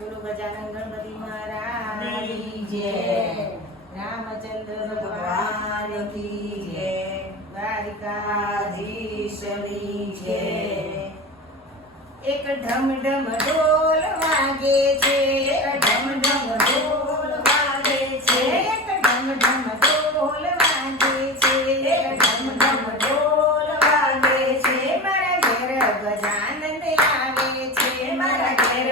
બોલો ગજાનન ગણપતિ મહારાજ કી જય. રામચંદ્ર ભગવાન કી જય. દ્વારિકાધીશની જય. એક ઢમ ઢમ ઢોલ વાગે છે, એક ઢમ ઢમ ઢોલ વાગે છે, એક ઢમ ઢમ ઢોલ વાગે છે, એક ઢમ ઢમ ઢોલ વાગે છે. મારા ઘેર ગજાનંદ આવે છે, મારા ઘેર